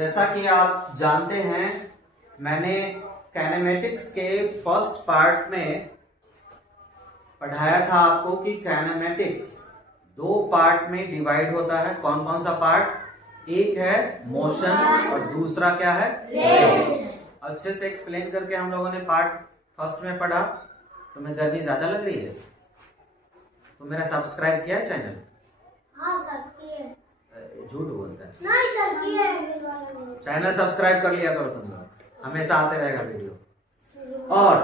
जैसा कि आप जानते हैं, मैंने काइनेमेटिक्स के फर्स्ट पार्ट में पढ़ाया था आपको कि काइनेमेटिक्स दो पार्ट में डिवाइड होता है। कौन कौन सा पार्ट? एक है मोशन और दूसरा क्या है? रेस्ट। अच्छे से एक्सप्लेन करके हम लोगों ने पार्ट फर्स्ट में पढ़ा। तुम्हें गर्मी ज्यादा लग रही है? तो मेरा सब्सक्राइब किया है चैनल? हाँ सर किए। झूठ बोलता है। नहीं सर किए। चैनल सब्सक्राइब कर लिया करो तुम लोग, हमेशा आते रहेगा वीडियो। और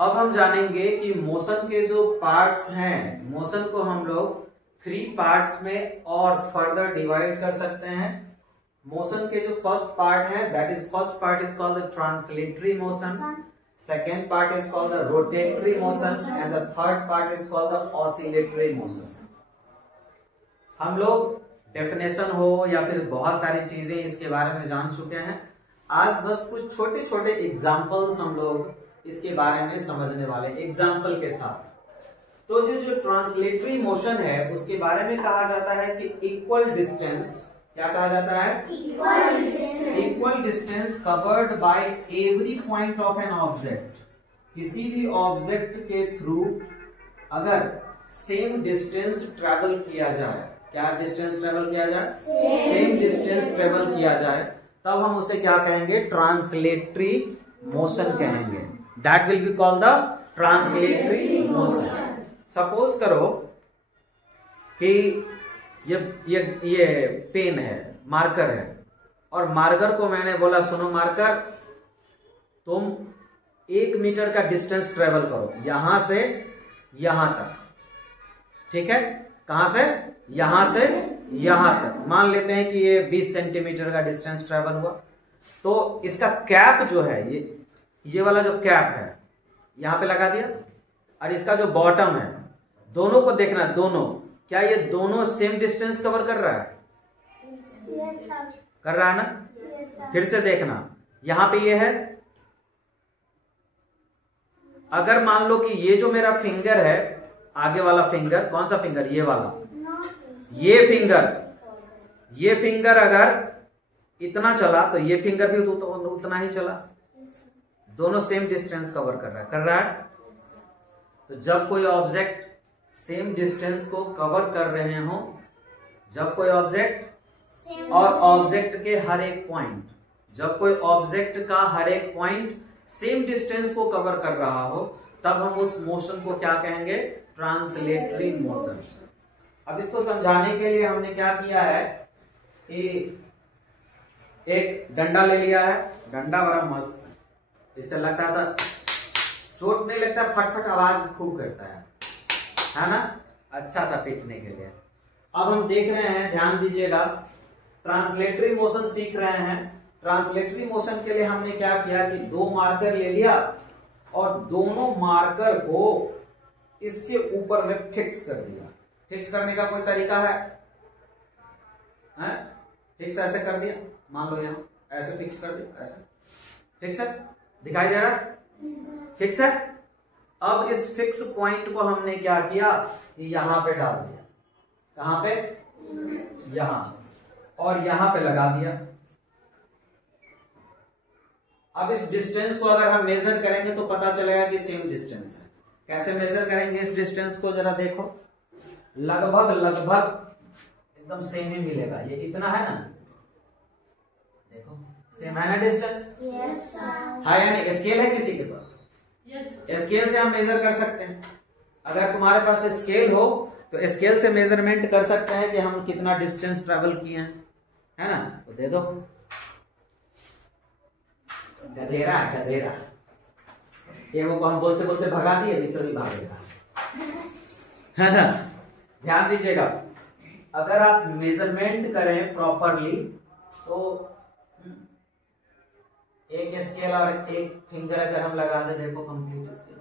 अब हम जानेंगे कि मोशन के जो पार्ट्स हैं, मोशन को हम लोग 3 पार्ट्स में और फर्दर डिवाइड कर सकते हैं। मोशन के जो फर्स्ट पार्ट है, that is first part is called the translatory motion, second part is called the rotatory motion and the third part is called the oscillatory motion. हम लोग डेफिनेशन हो या फिर बहुत सारी चीजें इसके बारे में जान चुके हैं। आज बस कुछ छोटे छोटे एग्जाम्पल्स हम लोग इसके बारे में समझने वाले, एग्जाम्पल के साथ। तो जो ट्रांसलेटरी मोशन है उसके बारे में कहा जाता है कि इक्वल डिस्टेंस, क्या कहा जाता है? Equal distance covered by every point of an object. किसी भी ऑब्जेक्ट के थ्रू अगर सेम डिस्टेंस ट्रेवल किया जाए, क्या डिस्टेंस ट्रेवल किया जाए? सेम डिस्टेंस ट्रेवल किया जाए, तब हम उसे क्या कहेंगे? ट्रांसलेटरी मोशन कहेंगे। That will be called the translatory motion. Suppose करो कि ये पेन है, मार्कर है, और मार्कर को मैंने बोला सुनो मार्कर, तुम 1 मीटर का डिस्टेंस ट्रेवल करो यहां से यहां तक। ठीक है? कहां से? यहां से यहां तक। मान लेते हैं कि ये 20 सेंटीमीटर का डिस्टेंस ट्रेवल हुआ। तो इसका कैप जो है, ये वाला जो कैप है यहां पे लगा दिया, और इसका जो बॉटम है, दोनों को देखना, दोनों क्या ये दोनों सेम डिस्टेंस कवर कर रहा है? कर रहा है ना? फिर से देखना, यहां पे ये है। अगर मान लो कि ये जो मेरा फिंगर है, आगे वाला फिंगर, कौन सा फिंगर? ये वाला, ये फिंगर अगर इतना चला तो ये फिंगर भी उतना ही चला। दोनों सेम डिस्टेंस कवर कर रहा है। तो जब कोई ऑब्जेक्ट सेम डिस्टेंस को कवर कर रहे हो, जब कोई ऑब्जेक्ट और ऑब्जेक्ट के हर एक पॉइंट, जब कोई ऑब्जेक्ट का हर एक पॉइंट सेम डिस्टेंस को कवर कर रहा हो, तब हम उस मोशन को क्या कहेंगे? Translatory motion. अब इसको समझाने के लिए हमने क्या किया है कि एक डंडा ले लिया है। डंडा बड़ा मस्त है, इससे लगता था चोट नहीं लगता, फटफट आवाज खूब करता है ना? अच्छा था पीटने के लिए। अब हम देख रहे हैं, ध्यान दीजिएगा, ट्रांसलेटरी मोशन सीख रहे हैं। ट्रांसलेटरी मोशन के लिए हमने क्या किया कि 2 मार्कर ले लिया और दोनों मार्कर को इसके ऊपर में फिक्स कर दिया। फिक्स करने का कोई तरीका है? फिक्स ऐसे कर दिया, मान लो यहां ऐसे फिक्स कर दिया, ऐसे फिक्स है, दिखाई दे रहा है? फिक्स है। अब इस फिक्स पॉइंट को हमने क्या किया कि यहां पे डाल दिया। कहां पे? यहां, और यहां पे लगा दिया। अब इस डिस्टेंस को अगर हम मेजर करेंगे तो पता चलेगा कि सेम डिस्टेंस है। कैसे मेजर करेंगे इस डिस्टेंस को? जरा देखो, लगभग एकदम सेम ही मिलेगा। ये इतना है ना, देखो सेम है ना डिस्टेंस? Yes sir. हाँ, यानी स्केल है किसी के पास? स्केल से हम मेजर कर सकते हैं। अगर तुम्हारे पास स्केल हो तो स्केल से मेजरमेंट कर सकते हैं कि हम कितना डिस्टेंस ट्रेवल किए हैं, है ना? तो दे दो। गधेरा ये वो हम बोलते बोलते भगा दिए, भी भागेगा, है ना? ध्यान दीजिएगा, अगर आप मेजरमेंट करें प्रॉपरली तो एक स्केल और एक फिंगर अगर हम लगा दे, देखो कंप्लीट स्केल,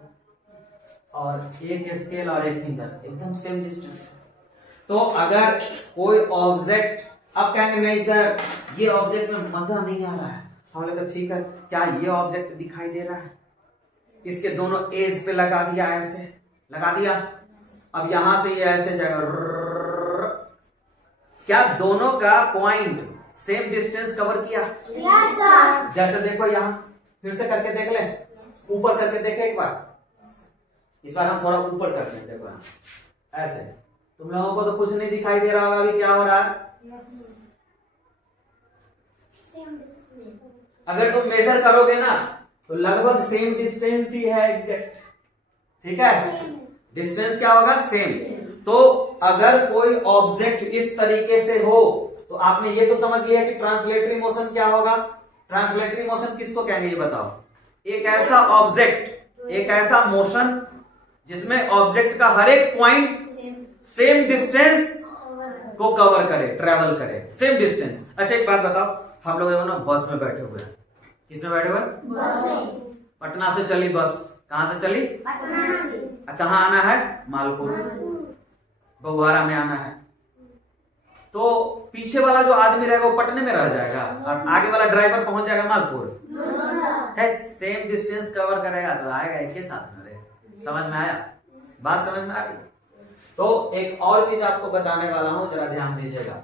और एक स्केल और एक फिंगर एकदम सेम डिस्टेंस है। तो अगर कोई ऑब्जेक्ट, अब कहेंगे नहीं सर ये ऑब्जेक्ट में मजा नहीं आ रहा है, हमने तो ठीक है, क्या ये ऑब्जेक्ट दिखाई दे रहा है? इसके दोनों एज पे लगा दिया, ऐसे लगा दिया। अब यहां से ये ऐसे जाएगा, क्या दोनों का पॉइंट सेम डिस्टेंस कवर किया। Yes sir. जैसे देखो यहाँ फिर से करके देख लें, ऊपर करके देखें एक बार। इस बार हम थोड़ा ऊपर करते हैं, देखो यहाँ ऐसे। तुम लोगों को तो कुछ नहीं दिखाई दे रहा होगा अभी क्या हो रहा है। अगर तुम मेजर करोगे ना तो लगभग सेम डिस्टेंस ही है एग्जैक्ट, ठीक है। डिस्टेंस क्या होगा, सेम। तो अगर कोई ऑब्जेक्ट इस तरीके से हो तो आपने ये तो समझ लिया कि ट्रांसलेटरी मोशन क्या होगा। ट्रांसलेटरी मोशन किसको कहेंगे ये बताओ। एक ऐसा ऑब्जेक्ट, एक ऐसा मोशन जिसमें ऑब्जेक्ट का हर एक पॉइंट सेम डिस्टेंस को कवर करे, ट्रेवल करे, सेम डिस्टेंस। अच्छा एक बात बताओ, हम लोग ना बस में बैठे हुए हैं। किसमें बैठे हुए? बस में। पटना से चली बस। कहां से चली? पटना से। कहां आना है? मालपुर। बहुआरा में आना है। तो पीछे वाला जो आदमी रहेगा वो पटने में रह जाएगा और आगे वाला ड्राइवर पहुंच जाएगा मालपुर। है सेम डिस्टेंस कवर करेगा तो आएगा एक ही साथ में। समझ में आया? बात समझ में आ गई? तो एक और चीज आपको बताने वाला हूं, जरा ध्यान दीजिएगा।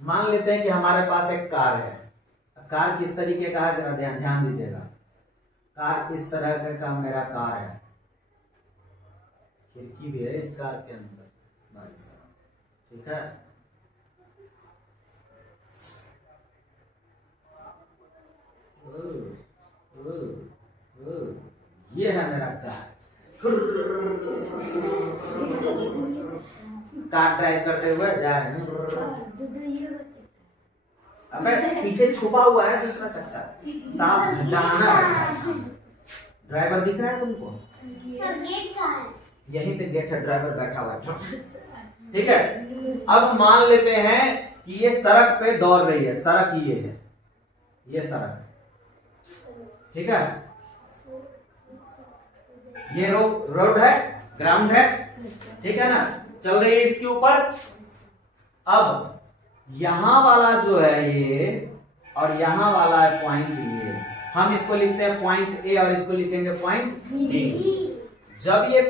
मान लेते हैं कि हमारे पास एक कार है। कार किस तरीके का है, जरा ध्यान दीजिएगा। कार इस तरह का मेरा कार है, खिड़की भी है इस कार के अंदर, ठीक है। ये है मेरा कार। कार ड्राइव करते हुए जा रहे हैं। अबे पीछे छुपा हुआ है दूसरा चक्का, साफ भजाना है। ड्राइवर दिख रहा है तुमको? सर गेट कहाँ है? यहीं पे गेट है, ड्राइवर बैठा हुआ है, ठीक है। अब मान लेते हैं कि ये सड़क पे दौड़ रही है। सड़क ये है, ये सड़क है, ठीक है। ये रोड है, ग्राउंड है, ठीक है ना। चल रही है इसके ऊपर। अब यहां वाला जो है ये और यहां वाला है पॉइंट ये, हम इसको लिखते हैं पॉइंट ए और इसको लिखेंगे पॉइंट बी। जब ये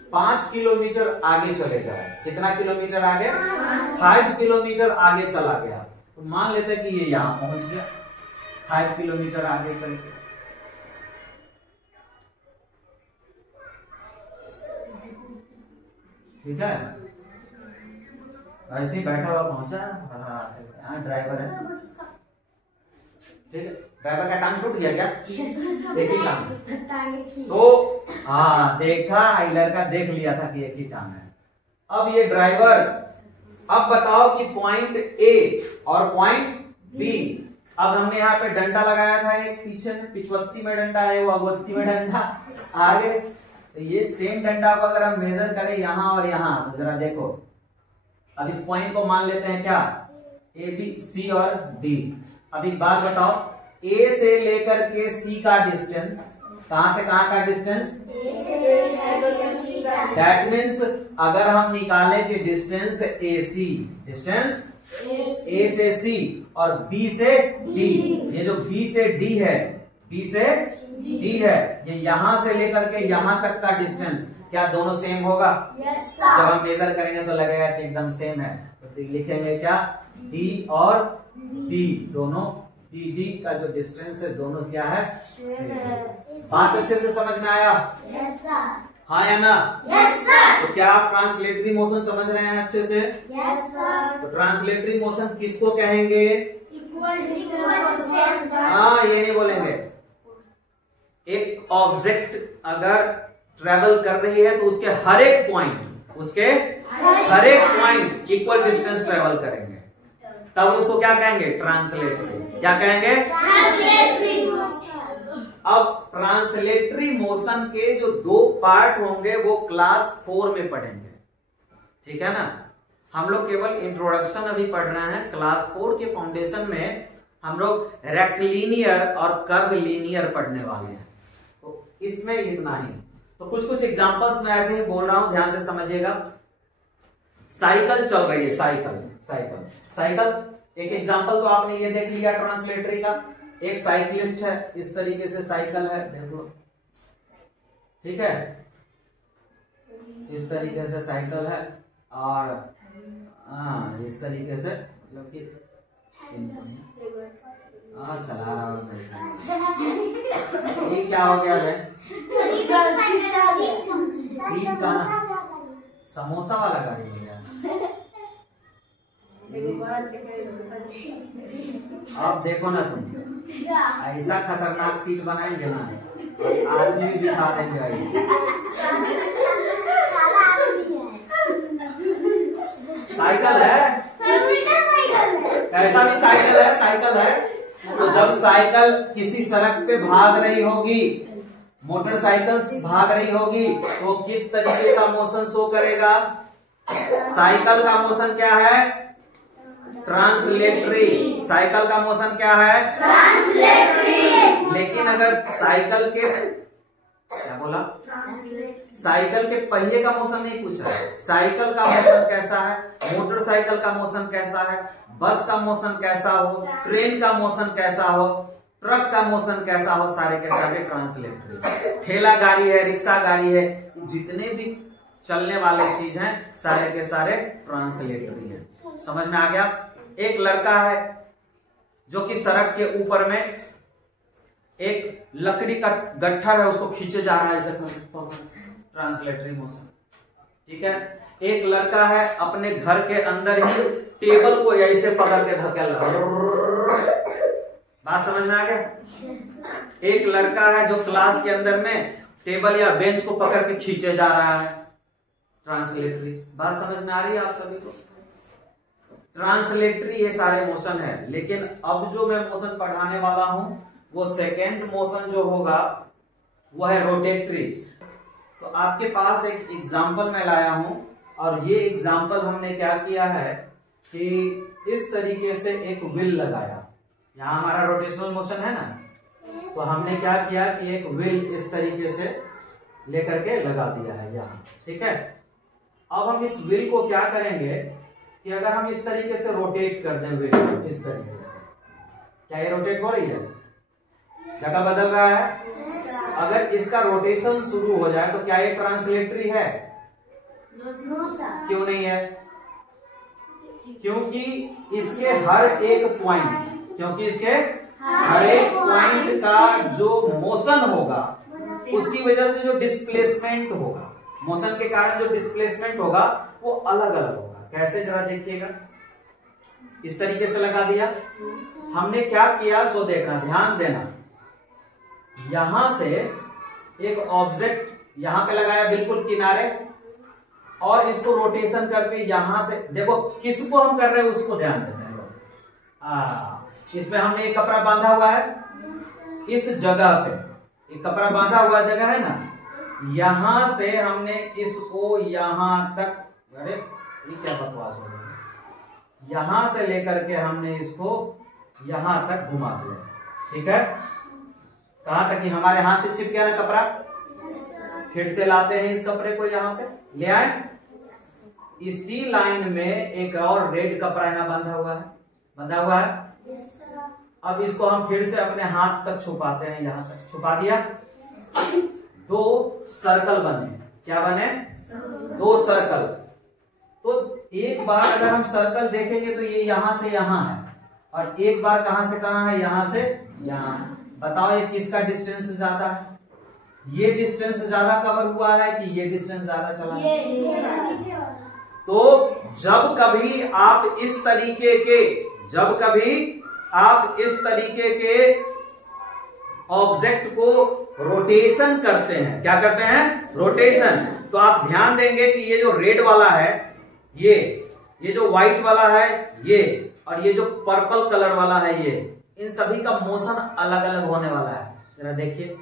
5 किलोमीटर आगे चले जाए, कितना किलोमीटर आगे? 5 किलोमीटर आगे चला गया, तो मान लेते हैं कि ये यहां पहुंच गया। 5 किलोमीटर आगे चल गया, ठीक है। ऐसे ही बैठा हुआ पहुंचा। हाँ ड्राइवर है, ठीक है। ड्राइवर का टांग टूट गया क्या? एक ही टांग। तो हाँ देखा, लड़का देख लिया था कि एक ही टांग है। अब ये ड्राइवर, अब बताओ कि पॉइंट ए और पॉइंट बी, अब हमने यहाँ पे डंडा लगाया था एक पीछे में, पिछवत्ती में डंडा है, वो अगवत्ती में डंडा आगे। तो ये सेम डंडा को अगर हम मेजर करें यहाँ और यहाँ, तो जरा देखो। अब इस पॉइंट को मान लेते हैं क्या? ए बी सी और डी। अब एक बात बताओ, ए से लेकर के सी का डिस्टेंस, कहां से कहां का डिस्टेंस? दैट मीन्स अगर हम निकाले कि डिस्टेंस ए सी, डिस्टेंस ए से सी और बी से डी, ये जो बी से डी है, बी से डी है, ये यहां से लेकर के यहां तक का डिस्टेंस, क्या दोनों सेम होगा? यस जब हम मेजर करेंगे तो लगेगा कि एकदम सेम है। तो लिखेंगे क्या? डी और बी दोनों, डी डी का जो डिस्टेंस है दोनों क्या है? बात अच्छे से समझ में आया? Yes sir. हाँ या ना? Yes sir. तो क्या आप ट्रांसलेटरी मोशन समझ रहे हैं अच्छे से? Yes sir. तो ट्रांसलेटरी मोशन किसको कहेंगे? Equal distance. हाँ ये नहीं बोलेंगे। एक ऑब्जेक्ट अगर ट्रेवल कर रही है तो उसके हर एक पॉइंट, उसके हर एक पॉइंट इक्वल डिस्टेंस ट्रेवल करेंगे, तब उसको क्या कहेंगे? ट्रांसलेटरी। क्या कहेंगे? Translatory motion. अब ट्रांसलेटरी मोशन के जो 2 पार्ट होंगे वो क्लास 4 में पढ़ेंगे, ठीक है ना। हम लोग केवल इंट्रोडक्शन अभी पढ़ रहे हैं। क्लास 4 के फाउंडेशन में हम लोग रेक्टिलिनियर और कर्व लीनियर पढ़ने वाले हैं, तो इसमें इतना ही। तो कुछ कुछ एग्जांपल्स मैं ऐसे ही बोल रहा हूं, ध्यान से समझिएगा। साइकिल चल रही है, साइकिल एक एग्जांपल तो आपने ये देख लिया ट्रांसलेटरी का। एक साइकिलिस्ट है, इस तरीके से साइकिल है, देख लो, ठीक है। इस तरीके से साइकिल है और इस तरीके से, मतलब कि हाँ चला रहा हूँ। ये क्या हो गया है? सीट का समोसा वाला गाड़ी हो गया। अब देखो ना तुम, ऐसा खतरनाक सीट बनाएंगे ना, आदमी भी बिठा देंगे ऐसे। साइकिल है, ऐसा भी साइकिल है, साइकिल है। तो जब साइकिल किसी सड़क पे भाग रही होगी, मोटरसाइकिल भाग रही होगी, तो किस तरीके का मोशन शो करेगा? साइकिल का मोशन क्या है? ट्रांसलेटरी। साइकिल का मोशन क्या है? ट्रांसलेटरी। लेकिन अगर साइकिल के, क्या बोला? साइकिल के पहिए का मोशन नहीं पूछा है। साइकिल का मोशन कैसा है, मोटरसाइकिल का मोशन कैसा है, बस का मोशन कैसा हो, ट्रेन का मोशन कैसा हो, ट्रक का मोशन कैसा हो, सारे के सारे ट्रांसलेटरी। ठेला गाड़ी है, रिक्शा गाड़ी है, जितने भी चलने वाले चीज हैं सारे के सारे ट्रांसलेटरी है। समझ में आ गया? एक लड़का है जो कि सड़क के ऊपर में एक लकड़ी का गट्ठर है, उसको खींचे जा रहा है ऐसे, ट्रांसलेटरी मोशन। ठीक है। एक लड़का है अपने घर के अंदर ही टेबल को ऐसे पकड़ के धकेल रहा है। बात समझ में आ गया? एक लड़का है जो क्लास के अंदर में टेबल या बेंच को पकड़ के खींचे जा रहा है, ट्रांसलेटरी। बात समझ में आ रही है आप सभी को? ट्रांसलेटरी ये सारे मोशन है। लेकिन अब जो मैं मोशन पढ़ाने वाला हूं वो सेकेंड मोशन जो होगा वो है रोटेटरी। तो आपके पास एक एग्जाम्पल मैं लाया हूं, और ये एग्जाम्पल हमने क्या किया है कि इस तरीके से एक व्हील लगाया। यहाँ हमारा रोटेशनल मोशन है ना, तो हमने क्या किया कि एक व्हील इस तरीके से लेकर के लगा दिया है यहाँ। ठीक है। अब हम इस व्हील को क्या करेंगे कि अगर हम इस तरीके से रोटेट कर दें व्हील इस तरीके से, क्या ये रोटेट हो रही है? जगह बदल रहा है। अगर इसका रोटेशन शुरू हो जाए तो क्या ये ट्रांसलेटरी है? क्यों नहीं है? क्योंकि इसके हर एक पॉइंट का जो मोशन होगा उसकी वजह से जो डिस्प्लेसमेंट होगा, मोशन के कारण जो डिस्प्लेसमेंट होगा वो अलग अलग होगा। कैसे, जरा देखिएगा। इस तरीके से लगा दिया हमने। क्या किया सो देखना, ध्यान देना। यहां से एक ऑब्जेक्ट यहां पे लगाया बिल्कुल किनारे, और इसको रोटेशन करके यहां से, देखो किसको हम कर रहे हैं उसको ध्यान देते हैं। इसमें हमने एक कपड़ा बांधा हुआ है इस जगह पे, एक कपड़ा बांधा हुआ जगह है ना, यहां से हमने इसको यहां तक, अरे ये क्या बकवास हो रही है, यहां से लेकर के हमने इसको यहां तक घुमा दिया। ठीक है। कहां तक कि हमारे हाथ से छिप गया ना कपड़ा। फिर से लाते हैं इस कपड़े को, यहां पे ले आए। इसी लाइन में एक और रेड कपड़ा यहाँ बंधा हुआ है। अब इसको हम फिर से अपने हाथ तक छुपाते हैं, यहां तक छुपा दिया। दो सर्कल बने। क्या बने? दो सर्कल। तो एक बार अगर हम सर्कल देखेंगे तो ये यहां से यहां है, और एक बार कहां से कहां है, यहां से यहां। बताओ ये किसका डिस्टेंस ज्यादा है? ये डिस्टेंस ज्यादा कवर हुआ है कि ये डिस्टेंस ज्यादा चला है? तो जब कभी आप इस तरीके के ऑब्जेक्ट को रोटेशन करते हैं, क्या करते हैं? रोटेशन। तो आप ध्यान देंगे कि ये जो रेड वाला है ये जो व्हाइट वाला है ये, और ये जो पर्पल कलर वाला है ये, इन सभी का मोशन अलग अलग होने वाला है। जरा देखिए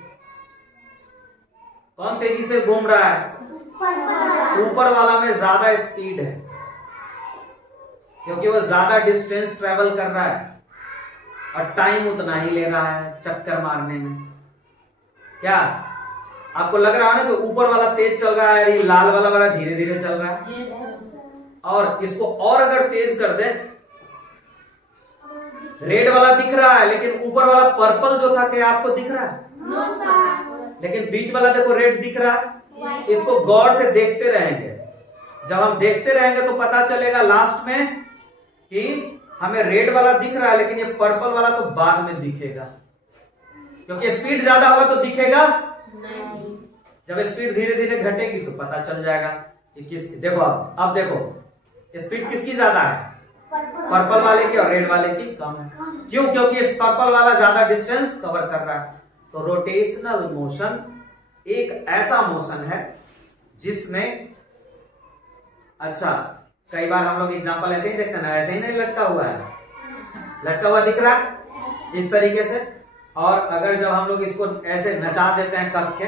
कौन तेजी से घूम रहा है? ऊपर वाला में ज्यादा स्पीड है क्योंकि वो ज्यादा डिस्टेंस ट्रेवल कर रहा है और टाइम उतना ही ले रहा है चक्कर मारने में। क्या आपको लग रहा है ना कि ऊपर वाला तेज चल रहा है, ये लाल वाला वाला धीरे धीरे चल रहा है? और इसको और अगर तेज कर दे, रेड वाला दिख रहा है लेकिन ऊपर वाला पर्पल जो था क्या आपको दिख रहा है? लेकिन बीच वाला देखो रेड दिख रहा है। इसको गौर से देखते रहेंगे। जब हम देखते रहेंगे तो पता चलेगा लास्ट में कि हमें रेड वाला दिख रहा है, लेकिन ये पर्पल वाला तो बाद में दिखेगा, क्योंकि स्पीड ज्यादा होगा तो दिखेगा नहीं। जब स्पीड धीरे धीरे घटेगी तो पता चल जाएगा कि किस, देखो अब देखो स्पीड किसकी ज्यादा है, पर्पल वाले की, और रेड वाले की कम है। क्यों? क्योंकि इस पर्पल वाला ज्यादा डिस्टेंस कवर कर रहा है। तो रोटेशनल मोशन एक ऐसा मोशन है जिसमें, अच्छा कई बार हम लोग एग्जांपल ऐसे ही देखते हैं ना, ऐसे ही नहीं लटका हुआ है, लटका हुआ दिख रहा है इस तरीके से। और अगर जब हम लोग इसको ऐसे नचा देते हैं कस के,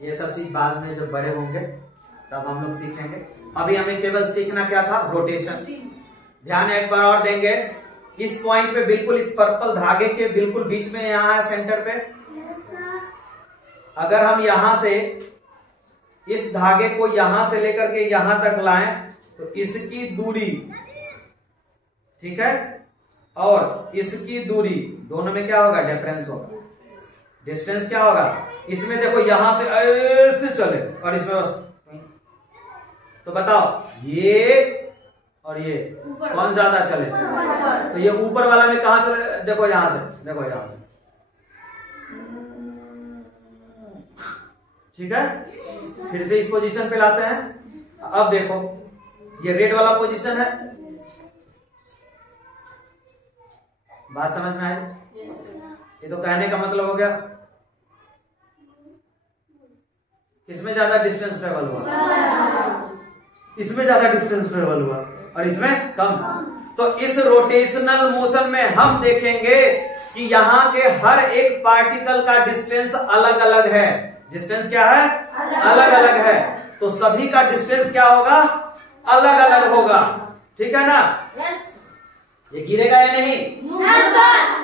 ये सब चीज बाद में जब बड़े होंगे तब हम लोग सीखेंगे। अभी हमें केवल सीखना क्या था, रोटेशन। ध्यान एक बार और देंगे, इस पॉइंट पे बिल्कुल इस पर्पल धागे के बिल्कुल बीच में यहां है सेंटर पे। अगर हम यहां से इस धागे को यहां से लेकर के यहां तक लाएं तो इसकी दूरी, ठीक है, और इसकी दूरी दोनों में क्या होगा, डिफरेंस होगा, डिस्टेंस क्या होगा। इसमें देखो यहां से ऐसे चले और इसमें बस, तो बताओ ये और ये कौन ज्यादा चले, तो ये ऊपर वाला में कहां चले, देखो यहां से, देखो यहां से, ठीक है। फिर से इस पोजीशन पे लाते हैं। अब देखो ये रेड वाला पोजीशन है, बात समझ में आई? ये तो कहने का मतलब हो गया इसमें ज्यादा डिस्टेंस ट्रेवल हुआ, इसमें ज्यादा डिस्टेंस ट्रेवल हुआ और इसमें कम। तो इस रोटेशनल मोशन में हम देखेंगे कि यहां के हर एक पार्टिकल का डिस्टेंस अलग अलग है। डिस्टेंस क्या है, अलग अलग है। तो सभी का डिस्टेंस क्या होगा, अलग अलग होगा, ठीक है ना। ये गिरेगा या नहीं?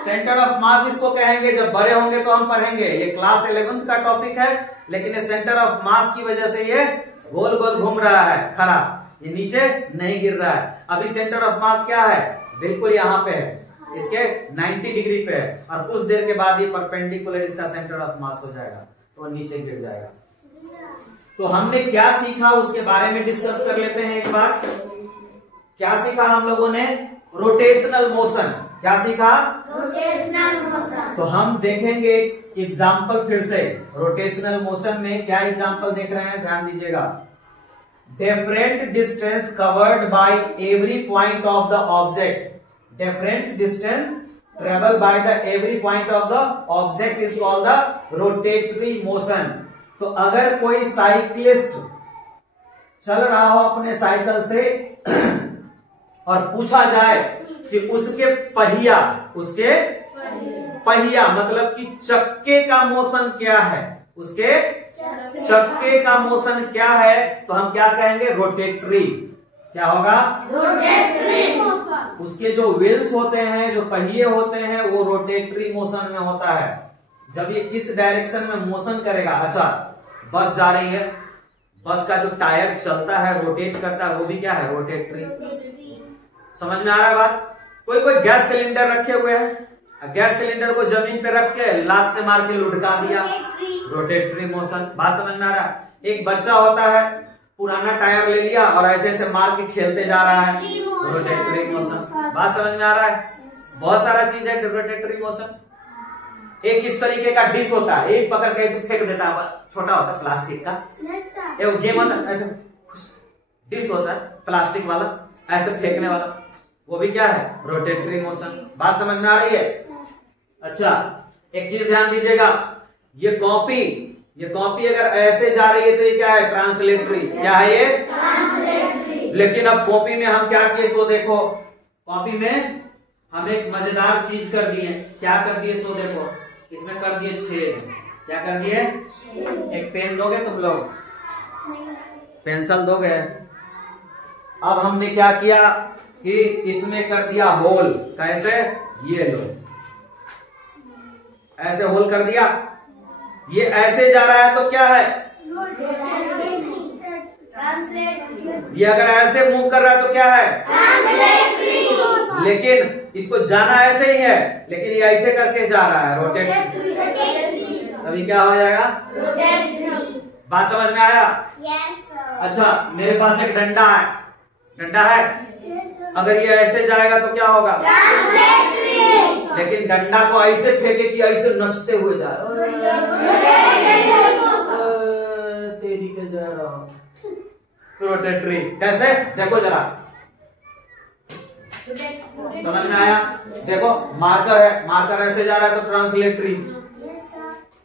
सेंटर ऑफ मास इसको कहेंगे, जब बड़े होंगे तो हम पढ़ेंगे। ये क्लास 11th का टॉपिक है, लेकिन ये सेंटर ऑफ मास की वजह से ये गोल गोल घूम रहा है, खड़ा, ये नीचे नहीं गिर रहा है। अभी सेंटर ऑफ मास क्या है, बिल्कुल यहाँ पे है, इसके 90 डिग्री पे है, और कुछ देर के बाद ये परपेंडिकुलर इसका सेंटर ऑफ मास हो जाएगा, तो नीचे गिर जाएगा। तो हमने क्या सीखा उसके बारे में डिस्कस कर लेते हैं एक बार। क्या सीखा हम लोगों ने, रोटेशनल मोशन। क्या सीखा, रोटेशनल मोशन। तो हम देखेंगे एग्जाम्पल फिर से। रोटेशनल मोशन में क्या एग्जाम्पल देख रहे हैं, ध्यान दीजिएगा। Different distance covered by every point of the object. Different distance travel by the every point of the object is called the rotatory motion. तो अगर कोई साइक्लिस्ट चल रहा हो अपने साइकिल से और पूछा जाए कि उसके पहिया, उसके पहिया मतलब कि चक्के का मोशन क्या है, उसके चक्के का मोशन क्या है, तो हम क्या कहेंगे, रोटेटरी। क्या होगा, रोटेटरी। उसके जो व्हील्स होते हैं, जो पहिए होते हैं, वो रोटेटरी मोशन में होता है। जब ये इस डायरेक्शन में मोशन करेगा। अच्छा, बस जा रही है, बस का जो टायर चलता है, रोटेट करता है, वो भी क्या है, रोटेटरी। समझ में आ रहा है बात। कोई कोई गैस सिलेंडर रखे हुए हैं, गैस सिलेंडर को जमीन पे रख के लात से मार के लुढ़का दिया, रोटेटरी मोशन। बात समझ में आ रहा है। एक बच्चा होता है, पुराना टायर ले लिया और ऐसे ऐसे मार के खेलते जा रहा है, रोटेटरी मोशन। बात समझ में आ रहा है। बहुत सारा चीज है रोटेटरी मोशन। एक इस तरीके का डिश होता है, एक पकड़ के ऐसे फेंक देता है, छोटा होता है प्लास्टिक का। एक गेम होता है, ऐसे डिश होता है प्लास्टिक वाला, ऐसे फेंकने वाला, वो भी क्या है, रोटेटरी मोशन। बात समझ में आ रही है। अच्छा, एक चीज ध्यान दीजिएगा, ये कॉपी अगर ऐसे जा रही है तो ये क्या है, ट्रांसलेटरी। क्या है ये, ट्रांसलेटरी। लेकिन अब कॉपी में हम क्या किए, सो देखो, कॉपी में हम एक मजेदार चीज कर दिए। क्या कर दिए, सो देखो, इसमें कर दिए छेद। क्या कर दिए, एक पेन दोगे तुम लोग, पेंसिल दोगे। अब हमने क्या किया कि इसमें कर दिया होल। कैसे, ये लो, ऐसे होल कर दिया। ये ऐसे जा रहा है तो क्या है, ये अगर ऐसे मूव कर रहा है तो क्या है, लेकिन इसको जाना ऐसे ही है, लेकिन ये ऐसे करके जा रहा है, रोटेट। अभी क्या हो जाएगा? बात समझ में आया? अच्छा, मेरे पास एक डंडा है, डंडा है, अगर ये ऐसे जाएगा तो क्या होगा? लेकिन डंडा को ऐसे फेंके कि ऐसे नचते हुए जाए, तेरी के जा रहा रोटेटरी। कैसे? देखो जरा, समझ में आया? देखो मार्कर है, मार्कर ऐसे जा रहा है तो ट्रांसलेटरी।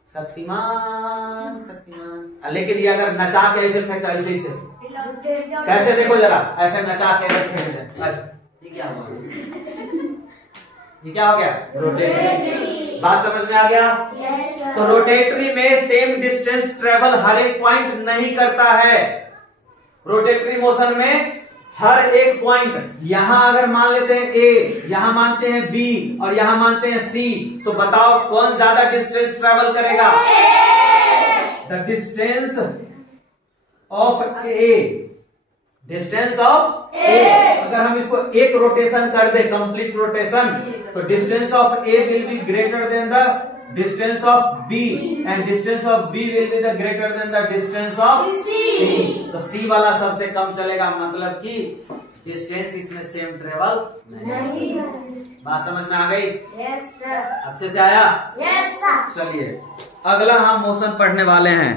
शक्तिमान शक्तिमान। लेकिन ये अगर नचा के ऐसे फेंका, ऐसे ऐसे कैसे? देखो जरा, ऐसे नचा के फेंक। अच्छा, ये क्या हुआ? ये क्या हो गया? रोटेटरी। बात समझ में आ गया? तो रोटेटरी में सेम डिस्टेंस ट्रेवल हर एक पॉइंट नहीं करता है। रोटेटरी मोशन में हर एक पॉइंट, यहां अगर मान लेते हैं ए, यहां मानते हैं बी और यहां मानते हैं सी, तो बताओ कौन ज्यादा डिस्टेंस ट्रेवल करेगा? The distance of A, distance of A. अगर हम इसको एक रोटेशन कर दे, कंप्लीट रोटेशन, तो distance of A will be greater than the distance of B and distance of B will be the greater than the distance of C. तो C वाला सबसे कम चलेगा, मतलब कि डिस्टेंस इसमें सेम ट्रेवल नहीं। बात समझ में आ गई? Yes sir. अच्छे से आया? Yes sir. चलिए अगला हम मोशन पढ़ने वाले हैं।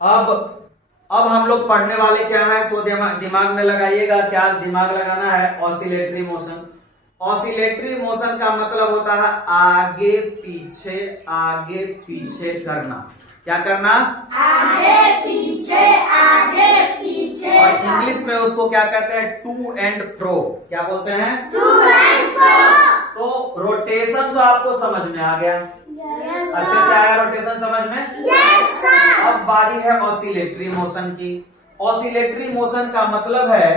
अब हम लोग पढ़ने वाले क्या है, सो दिमाग में लगाइएगा। क्या दिमाग लगाना है? Oscillatory motion. ऑसिलेटरी मोशन का मतलब होता है आगे पीछे करना। क्या करना? आगे पीछे और इंग्लिश में उसको क्या कहते हैं? To and fro. क्या बोलते हैं? To and fro. तो रोटेशन तो आपको समझ में आ गया? अच्छे से आया रोटेशन समझ में? Yes sir. अब बारी है ऑसिलेटरी मोशन की। ऑसिलेटरी मोशन का मतलब है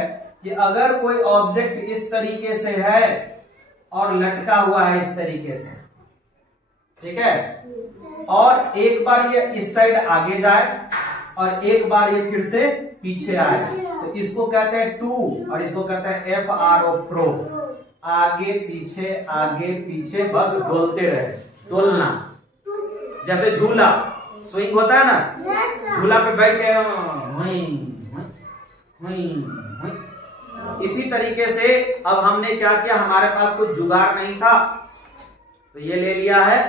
कि अगर कोई ऑब्जेक्ट इस तरीके से है और लटका हुआ है इस तरीके से, ठीक है, और एक बार ये इस साइड आगे जाए और एक बार ये फिर से पीछे आए, तो इसको कहते हैं टू और इसको कहते हैं FRO, फ्रो। आगे पीछे बस डोलते रहे, डोलना। जैसे झूला स्विंग होता है ना, झूला पे बैठ के इसी तरीके से अब हमने क्या किया, हमारे पास कुछ जुगाड़ नहीं था तो ये ले लिया है,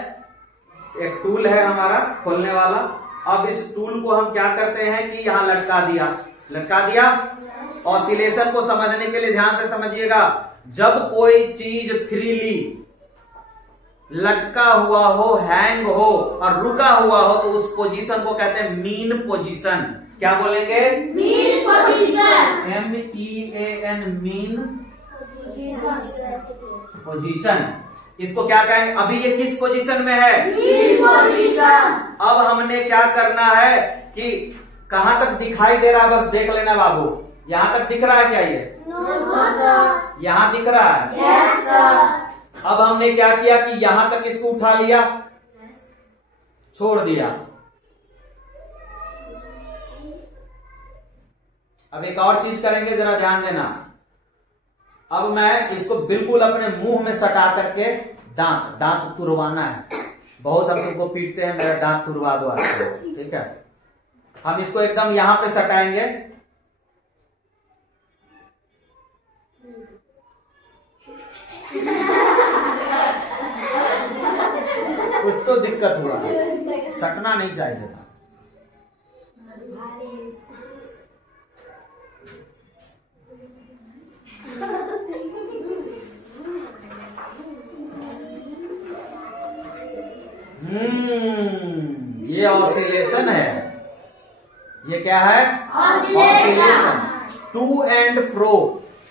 एक टूल है हमारा खोलने वाला। अब इस टूल को हम क्या करते हैं कि यहां लटका दिया। ऑसिलेशन को समझने के लिए ध्यान से समझिएगा। जब कोई चीज फ्रीली लटका हुआ हो, हैंग हो और रुका हुआ हो, तो उस पोजीशन को कहते हैं मीन पोजीशन। क्या बोलेंगे? Mean position. MEAN, mean position. इसको क्या कहेंगे? अभी ये किस पोजीशन में है? Mean position. अब हमने क्या करना है कि कहां तक दिखाई दे रहा है बस देख लेना बाबू। यहां तक दिख रहा है क्या? ये यहां दिख रहा है? Yes sir. अब हमने क्या किया कि यहां तक इसको उठा लिया, छोड़ दिया। अब एक और चीज करेंगे, जरा ध्यान देना। अब मैं इसको बिल्कुल अपने मुंह में सटा करके दांत तुरवाना है। बहुत हम तुमको पीटते हैं, मेरा दांत तुरवा दो, ठीक है। हम इसको एकदम यहां पे सटाएंगे। कुछ तो दिक्कत हुआ, सटना नहीं चाहिए था। ये ऑसिलेशन है। ये क्या है? Oscillation. To and fro,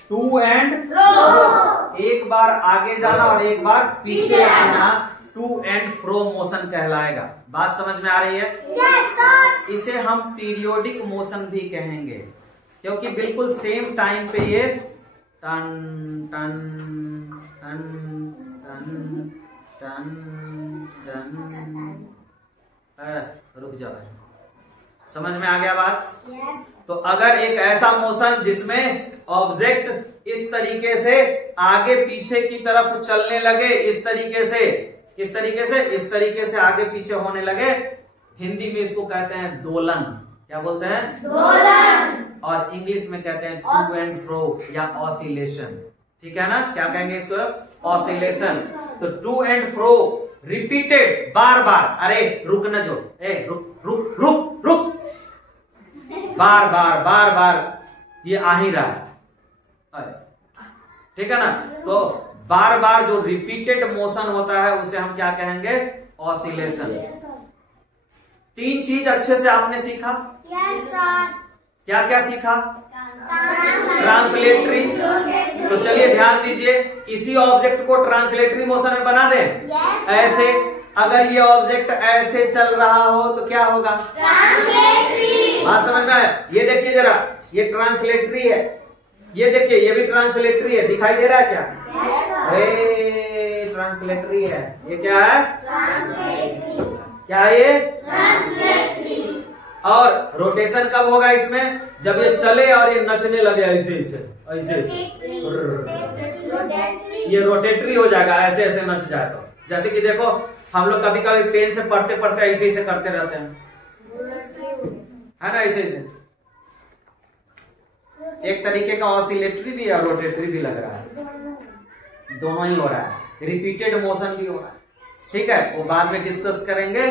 to and fro. एक बार आगे जाना और एक बार पीछे आना, टू एंड फ्रो मोशन कहलाएगा। बात समझ में आ रही है? Yes sir. इसे हम पीरियोडिक मोशन भी कहेंगे, क्योंकि बिल्कुल सेम टाइम पे ये टन टन टन टन टन टन। रुक जा भाई, समझ में आ गया बात? Yes. तो अगर एक ऐसा मोशन जिसमें ऑब्जेक्ट इस तरीके से आगे पीछे की तरफ चलने लगे, इस तरीके से इस तरीके से आगे पीछे होने लगे, हिंदी में इसको कहते हैं दोलन। क्या बोलते हैं? दोलन। और इंग्लिश में कहते हैं टू एंड फ्रो या ऑसिलेशन। ठीक है ना? क्या कहेंगे इसको? ऑसिलेशन। तो टू एंड फ्रो रिपीटेड, बार बार, अरे रुक न जो, रुक रुक रुक रुक, बार बार बार बार ये आ ही रहा है। ठीक है ना? तो बार बार जो रिपीटेड मोशन होता है उसे हम क्या कहेंगे? ऑसिलेशन। 3 चीज अच्छे से आपने सीखा। Yes, sir. क्या क्या सीखा? ट्रांसलेटरी। तो चलिए ध्यान दीजिए, इसी ऑब्जेक्ट को ट्रांसलेटरी मोशन में बना दें। Yes, ऐसे अगर ये ऑब्जेक्ट ऐसे चल रहा हो तो क्या होगा? ट्रांसलेटरी। बात समझ में आया? ये देखिए जरा, ये ट्रांसलेटरी है, ये देखिए ये भी ट्रांसलेटरी है, दिखाई दे रहा है क्या? Yes, sir. ट्रांसलेटरी है। ये क्या है? ट्रांसलेटरी। क्या है ये? ट्रांसलेटरी। और रोटेशन कब होगा इसमें? जब ये चले और ये नचने लगे, ऐसे ऐसे ऐसे ऐसे, ये रोटेटरी हो जाएगा, ऐसे ऐसे नच जाए। तो जैसे कि देखो, हम लोग कभी कभी पेन से पढ़ते पढ़ते ऐसे ऐसे करते रहते हैं, है ना? ऐसे ऐसे एक तरीके का ऑसिलेटरी भी है, रोटेटरी भी लग रहा है, दोनों ही हो रहा है, रिपीटेड मोशन भी हो रहा है। ठीक है, वो बाद में डिस्कस करेंगे,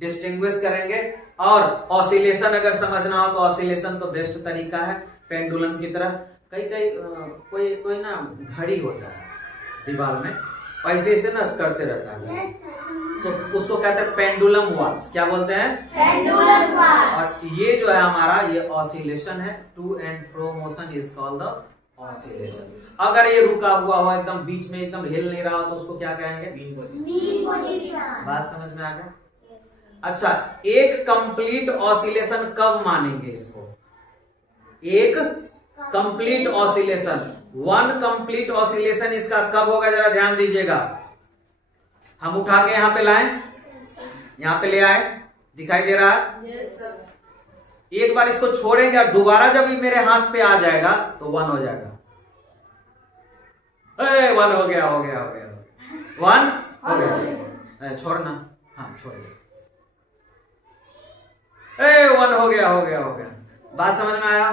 डिस्टिंग्विश करेंगे। और ऑसिलेशन अगर समझना हो तो ऑसिलेशन तो बेस्ट तरीका है, पेंडुलम की तरह। कोई ना घड़ी होता है दीवार में, ऐसे ऐसे ना करते रहता है, तो उसको कहते हैं पेंडुलम वॉच। क्या बोलते हैं? Pendulum watch. और ये जो है हमारा, ये ऑसिलेशन है, to and fro motion is called the oscillation. अगर ये रुका हुआ हो, एकदम बीच में एकदम हिल नहीं रहा हो, तो उसको क्या कहेंगे? Mean position. बात समझ में आ गया? अच्छा, एक कंप्लीट ऑसिलेशन कब मानेंगे इसको? एक कंप्लीट ऑसिलेशन, 1 कंप्लीट ऑसिलेशन इसका कब होगा? जरा ध्यान दीजिएगा। हम उठा के यहां पे लाएं, यहां पे ले आए, दिखाई दे रहा है? Yes, sir. एक बार इसको छोड़ेंगे और दोबारा जब ये मेरे हाथ पे आ जाएगा तो 1 हो जाएगा। 1 हो गया, हो गया, हो गया, 1 हो गया। छोड़ना, हाँ छोड़ दे। 1 हो गया, हो गया, हो गया। बात समझ में आया?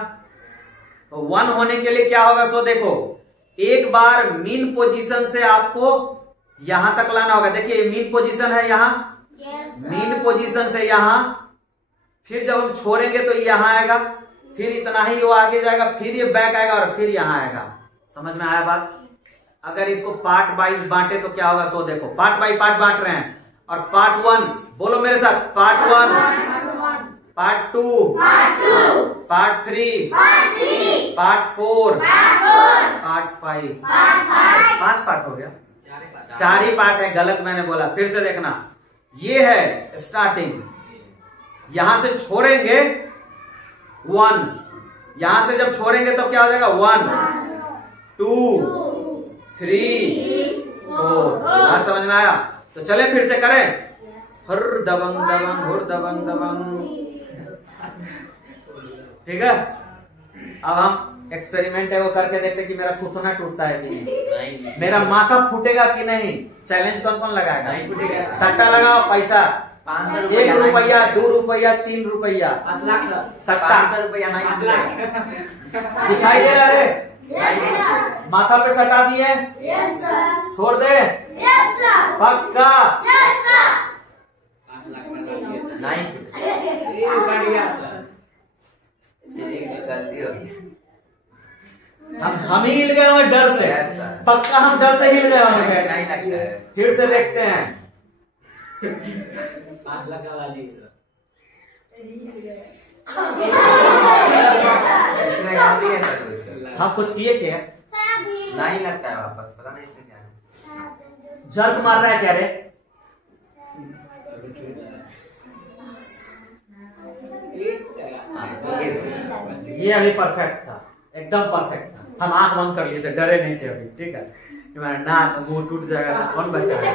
तो 1 होने के लिए क्या होगा? सो देखो, एक बार मीन पोजीशन से आपको यहां तक लाना होगा। देखिए मीन पोजीशन है यहां, Yes, sir. मीन पोजीशन से यहां, फिर जब हम छोड़ेंगे तो यहां आएगा, फिर इतना ही वो आगे जाएगा, फिर ये बैक आएगा और फिर यहां आएगा। समझ में आया बात? अगर इसको पार्ट वाइज बांटे तो क्या होगा? सो देखो, पार्ट बाई पार्ट बांट रहे हैं, और पार्ट 1 बोलो मेरे साथ, part 1, part 2, part 3, part 4, part 5, 5 part हो गया। 4 ही पार्ट है, गलत मैंने बोला, फिर से देखना। ये है स्टार्टिंग, यहां से छोड़ेंगे 1, यहां से जब छोड़ेंगे तो क्या हो जाएगा? 1, 2, 3, 4। बात समझ में आया? तो चले फिर से करें। हुर दबंग दबंग, हुर दबंग दबंग। ठीक है, अब हम एक्सपेरिमेंट है वो करके देखते कि मेरा थुथुना टूटता है कि नहीं, मेरा माथा फूटेगा कि नहीं। चैलेंज कौन कौन लगाएगा? नहीं फूटेगा। सट्टा लगाओ, पैसा 500 1 रुपया, 2 रुपया, 3 रुपया, 5 लाख सट्टा 500 रुपया नहीं 5 लाख। दिखाई दे रहा है? Yes, sir. माथा पे सटा दिए, Yes, sir. छोड़ दे, Yes, sir. पक्का। Yes, sir. 5 लाख का नहीं। गलती हो गई। हम ही हिल गए होंगे डर से, पक्का हम डर से हिल गए होंगे। नहीं लगता है। फिर से देखते हैं। 5 लाख का वाली इसमें गलती है सर कुछ। हम कुछ किए क्या? नहीं लगता है वापस, पता नहीं इसमें क्या है। जर्क मार रहा है क्या रे? ये अभी परफेक्ट था, एकदम परफेक्ट था। हम आंख बंद कर लिए थे, डरे नहीं थे अभी। ठीक है, तुम्हारा नाक मुंह टूट जाएगा, कौन बचाएगा?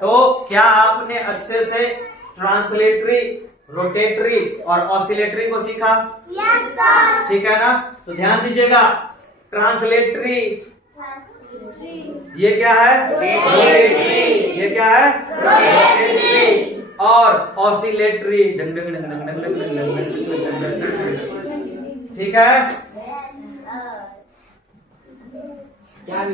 तो क्या आपने अच्छे से ट्रांसलेटरी, रोटेटरी और ऑसिलेटरी को सीखा। Yes, sir. ठीक है ना? तो ध्यान दीजिएगा, ट्रांसलेटरी ये क्या है? रोटेटरी। ये क्या है? रोटेटरी। और ऑसिलेटरी डंग डंग डंग डंग डंग डंग डंग डंग डंग डंग। ठीक है? क्या